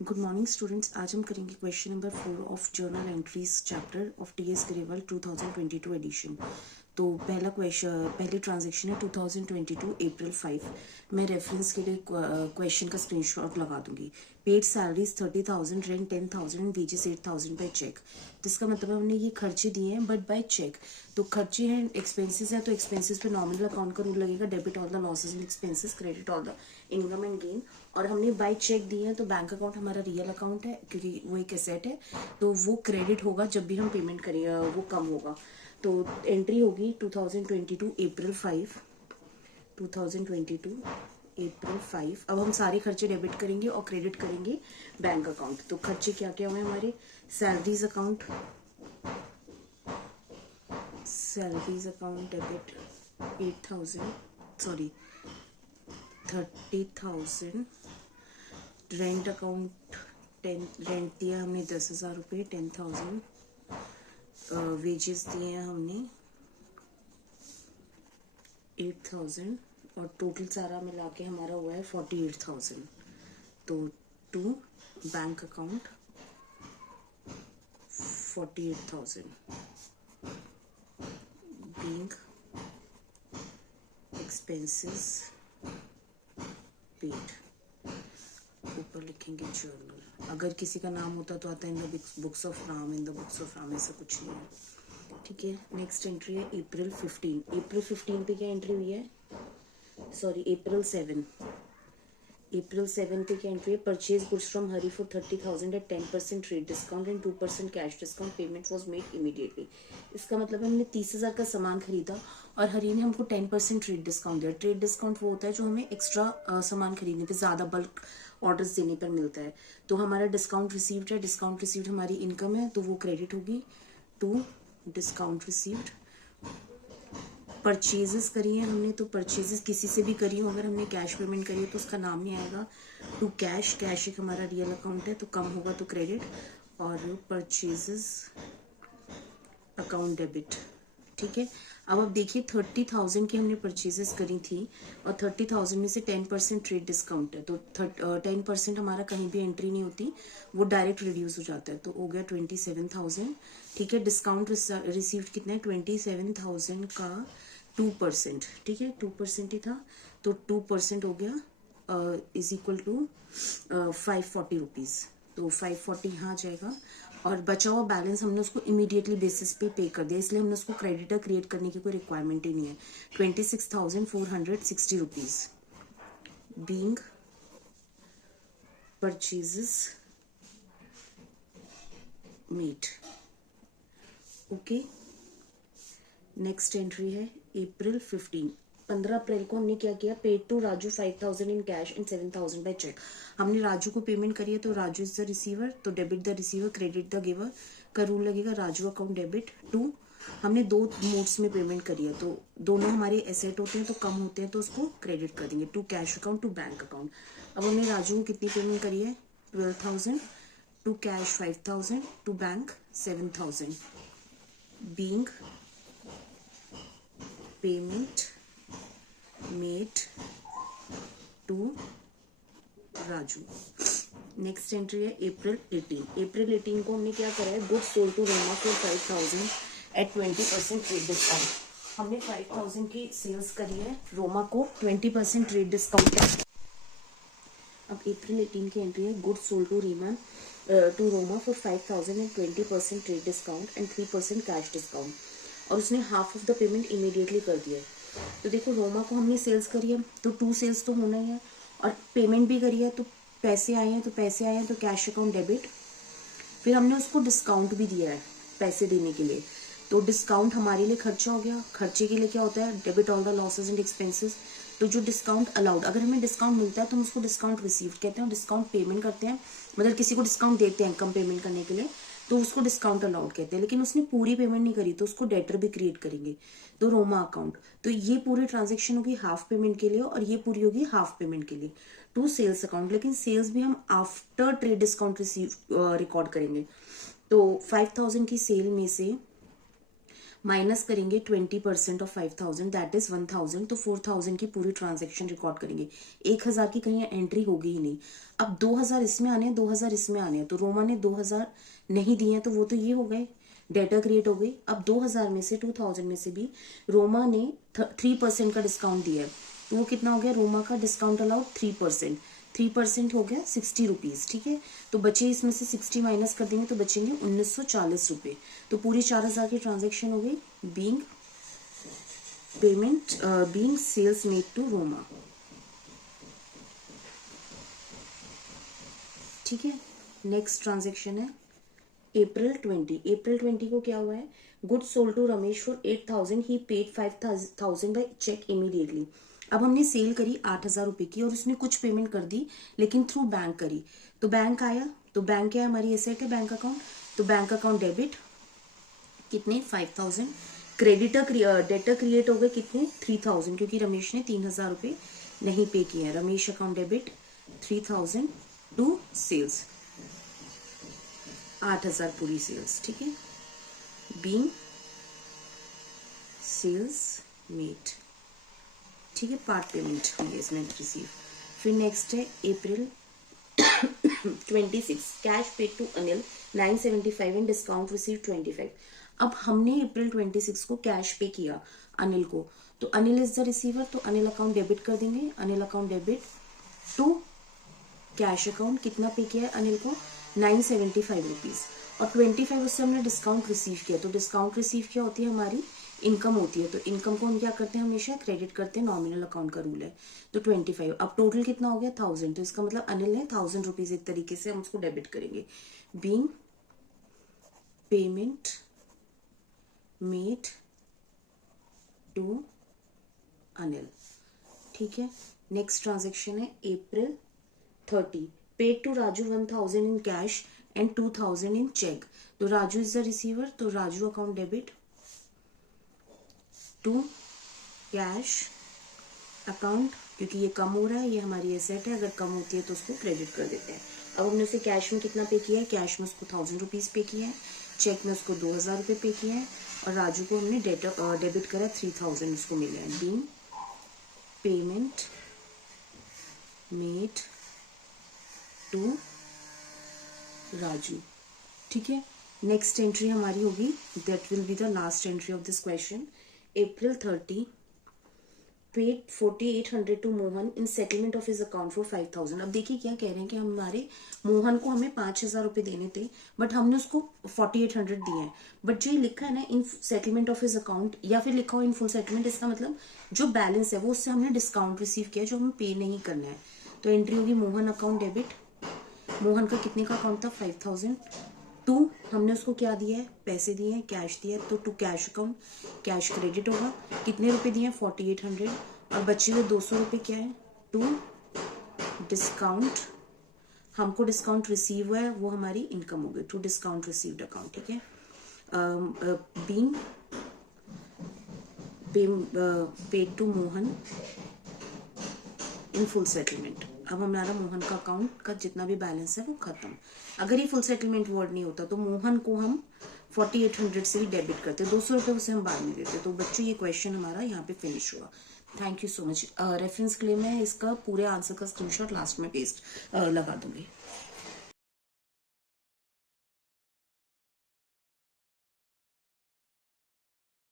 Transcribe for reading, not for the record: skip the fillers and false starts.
Good morning students. आज हम करेंगे question number 4 of journal entries chapter of TS Grewal 2022 edition. तो पहली ट्रांजैक्शन है 2022 अप्रैल 5। मैं रेफरेंस के लिए क्वेश्चन का स्क्रीनशॉट लगा दूंगी। Paid salaries 30,000, rent 10,000, wages 8,000 by cheque. तो इसका मतलब हमने ये खर्चे दिए हैं बट बाय चेक। तो खर्चे हैं, एक्सपेंसेस है, तो एक्सपेंसेस पे नॉमिनल अकाउंट का रूल लगेगा, debit all the losses and expenses, credit all the income and gain. और हमने बाय चेक दिए हैं तो बैंक अकाउंट हमारा रियल अकाउंट है क्योंकि वो एक एसेट है, तो वो क्रेडिट होगा जब भी हम पेमेंट करेंगे, वो कम होगा। तो एंट्री होगी 2022 अप्रैल 5, 2022 अप्रैल 5। अब हम सारे खर्चे डेबिट करेंगे और क्रेडिट करेंगे बैंक अकाउंट। तो खर्चे क्या क्या हुए हमारे? Salaries account, debit 8,000, sorry 30,000। Rent account 10, rent दिया हमने 10,000 रुपये, 10,000। वेजेस दिए हैं हमने 8,000 और टोटल सारा मिला के हमारा हुआ है 48,000। तो to bank account 48,000 being expenses paid. ऊपर लिखेंगे जर्नल। अगर किसी का नाम होता तो आता है in the books of Ram, in the books of Ram, ऐसा कुछ नहीं है। ठीक है, नेक्स्ट एंट्री है अप्रैल 15। अप्रैल 15 पे क्या एंट्री हुई है? सॉरी, अप्रैल 7। अप्रैल 7 पे क्या एंट्री है? Purchase goods from Hari for 30,000 at 10% trade discount and 2% cash discount, payment was made immediately. इसका मतलब हमने 30,000 का सामान खरीदा और हरी ने हमको 10% ट्रेड डिस्काउंट दिया। ट्रेड डिस्काउंट वो होता है जो हमें एक्स्ट्रा सामान खरीदने पे, ज़्यादा बल्क ऑर्डर्स देने पर मिलता है। तो हमारा डिस्काउंट रिसीव्ड है, डिस्काउंट रिसीव्ड हमारी इनकम है, तो वो क्रेडिट होगी टू डिस्काउंट रिसीव्ड। परचेजेस करी है हमने, तो परचेजेस किसी से भी करी हो, अगर हमने कैश पेमेंट करी है तो उसका नाम नहीं आएगा। टू कैश, कैश एक हमारा रियल अकाउंट है तो कम होगा तो क्रेडिट। और परचेजेस अकाउंट डेबिट। ठीक है, अब आप देखिए 30,000 की हमने परचेजेस करी थी और 30,000 में से 10% ट्रेड डिस्काउंट है, तो 10% हमारा कहीं भी एंट्री नहीं होती, वो डायरेक्ट रिड्यूस हो जाता है, तो हो गया 27,000। ठीक है, डिस्काउंट रिसीव्ड कितना है? 27,000 का 2%। ठीक है, 2% ही था, तो 2% हो गया इज इक्वल टू 540 रुपीज़। तो 540 यहाँ जाएगा और बचा हुआ बैलेंस हमने उसको इमीडिएटली बेसिस पे कर दिया, इसलिए हमने उसको क्रेडिटर क्रिएट करने की कोई रिक्वायरमेंट ही नहीं है। 26,460 rupees being purchases made. Okay, next entry है अप्रैल 15। 15 अप्रैल को हमने क्या किया? Paid to Raju 5,000 in cash and 7,000 by cheque. हमने राजू को पेमेंट करी है तो राजू इज द रिसीवर, तो debit the receiver, credit the giver का रूल लगेगा। राजू अकाउंट डेबिट टू, हमने दो मोड्स में पेमेंट करी है तो दोनों हमारे एसेट होते हैं तो कम होते हैं तो उसको क्रेडिट कर देंगे। To cash account, to bank account. अब हमने राजू को कितनी पेमेंट करी है? 12,000। To cash 5,000, to bank 7,000 being payment made to Raju. Next entry है अप्रैल 18। अप्रैल 18 को हमने क्या करा है? Goods sold to Roma for 5,000 at 20% trade discount. हमने 5,000 की सेल्स करी है रोमा को, 20% ट्रेड डिस्काउंट है। अब अप्रैल 18 की एंट्री है goods sold to Roma for 5,000 at 20% trade discount and 3% cash discount, और उसने half of the payment immediately कर दिया है। तो देखो, रोमा को हमने सेल्स करी है तो 2 सेल्स तो होना ही है, और पेमेंट भी करी है तो पैसे आए हैं, तो पैसे आए हैं तो कैश अकाउंट डेबिट। फिर हमने उसको डिस्काउंट भी दिया है पैसे देने के लिए, तो डिस्काउंट हमारे लिए खर्चा हो गया। खर्चे के लिए क्या होता है? Debit all the losses and expenses. तो जो डिस्काउंट अलाउड, अगर हमें डिस्काउंट मिलता है तो हम उसको डिस्काउंट रिसीव कहते हैं, डिस्काउंट पेमेंट करते हैं, मतलब किसी को डिस्काउंट देते हैं कम पेमेंट करने के लिए, तो उसको डिस्काउंट अलाउड कहते हैं। लेकिन उसने पूरी पेमेंट नहीं करी तो उसको डेटर भी क्रिएट करेंगे, तो रोमा अकाउंट। तो ये पूरी ट्रांजेक्शन होगी हाफ पेमेंट के लिए और ये पूरी होगी हाफ पेमेंट के लिए। टू सेल्स अकाउंट, लेकिन सेल्स भी हम after trade discount receive record करेंगे। तो 5,000 की सेल में से माइनस करेंगे 20% ऑफ 5000, दैट इज 1000, तो 4000 की पूरी ट्रांजेक्शन रिकॉर्ड करेंगे। 1000 की कहीं एंट्री होगी ही नहीं। अब 2000 इसमें आने हैं, 2000 इसमें आने हैं, तो रोमा ने 2000 नहीं दिए हैं, तो वो तो ये हो गए, डेटा क्रिएट हो गई। अब 2000 में से 2000 में से भी रोमा ने 3% का डिस्काउंट दिया है, तो वो कितना हो गया, रोमा का डिस्काउंट अलाउड 3%, 3% हो गया 60 रुपीज, ठीक है। तो बचे इसमें से 60 माइनस कर देंगे तो बचेंगे 1940 रुपए। तो पूरी 4000 की ट्रांजेक्शन हो गई being payment, being sales made to Roma, ठीक है। नेक्स्ट ट्रांजेक्शन है अप्रैल 20। अप्रैल 20 को क्या हुआ है, goods sold to Ramesh for 8000, he paid 5000 by cheque immediately. अब हमने सेल करी 8000 रुपए की और उसने कुछ पेमेंट कर दी लेकिन थ्रू बैंक करी, तो बैंक आया, तो बैंक क्या है, हमारी एसेट है बैंक अकाउंट, तो बैंक अकाउंट डेबिट कितने 5000, क्रेडिटर डेटर क्रिएट हो गए कितने 3000, क्योंकि रमेश ने 3000 रुपए नहीं पे किए हैं। Ramesh account debit 3000 to sales, 8000 पूरी सेल्स, ठीक है, बीइंग सेल्स मेड, ठीक है, पार्ट पेमेंट हुई है इसमें रिसीव। फिर नेक्स्ट है April 26, cash paid to Anil 975 and discount receive 25। अब हमने अप्रैल 26 को कैश पे किया अनिल को, तो अनिल इज द रिसीवर, तो अनिल अकाउंट डेबिट कर देंगे, Anil account debit to cash account, कितना पे किया है अनिल को 975 रुपीज, और 25 उससे हमने डिस्काउंट रिसीव किया, तो डिस्काउंट रिसीव क्या होती है, हमारी इनकम होती है, तो इनकम को हम क्या करते हैं, हमेशा क्रेडिट करते हैं, नॉमिनल अकाउंट का रूल है। तो 25, अब टोटल कितना हो गया 1000, तो इसका मतलब अनिल ने 1000 रुपीज एक तरीके से हम उसको डेबिट करेंगे, being payment made to Anil, ठीक है। नेक्स्ट ट्रांजेक्शन है April 30, paid to Raju 1000 in cash and 2000 in cheque, तो राजू इज द रिसीवर, तो Raju account debit to cash account, क्योंकि ये कम हो रहा है, ये हमारी एसेट है, अगर कम होती है तो उसको क्रेडिट कर देते हैं। अब हमने उसे कैश में कितना पे किया है, कैश में उसको 1000 रुपीज पे किया है, चेक में उसको 2000 रुपये पे किया है, और राजू को हमने डेबिट करा 3000 उसको मिले हैं, being payment made to Raju, ठीक है। नेक्स्ट एंट्री हमारी होगी, that will be the last entry of this question, April 30, paid 4800 to Mohan in settlement of his account for 5000। अब देखिए क्या कह रहे हैं कि हमारे मोहन को हमें 5000 रुपए देने थे, बट हमने उसको 4800 दिए हैं, बट जो लिखा है ना इन सेटलमेंट ऑफ हिज अकाउंट, या फिर लिखा हो इन फुल सेटलमेंट, इसका मतलब जो बैलेंस है वो उससे हमने डिस्काउंट रिसीव किया जो हमें पे नहीं करना है। तो एंट्री होगी मोहन अकाउंट डेबिट, मोहन का कितने का अकाउंट था 5000, टू हमने उसको क्या दिया है, पैसे दिए हैं, कैश दिया है, तो to cash account, cash credit होगा, कितने रुपए दिए हैं 4800, और बचे हुए 200 रुपये क्या है, टू डिस्काउंट, हमको डिस्काउंट रिसीव हुआ है वो हमारी इनकम हो गई, टू डिस्काउंट रिसीव्ड अकाउंट, ठीक है, being paid to Mohan in full settlement. अब हमारा मोहन का अकाउंट का जितना भी बैलेंस है वो खत्म। अगर ये फुल सेटलमेंट वर्ड नहीं होता तो मोहन को हम 4800 से ही डेबिट करते, 200 रुपये उसे हम बाद में देते। तो बच्चों ये क्वेश्चन हमारा यहाँ पे फिनिश हुआ। Thank you so much. Reference के लिए मैं इसका पूरे आंसर का स्क्रीनशॉट लास्ट में पेस्ट लगा दूंगी।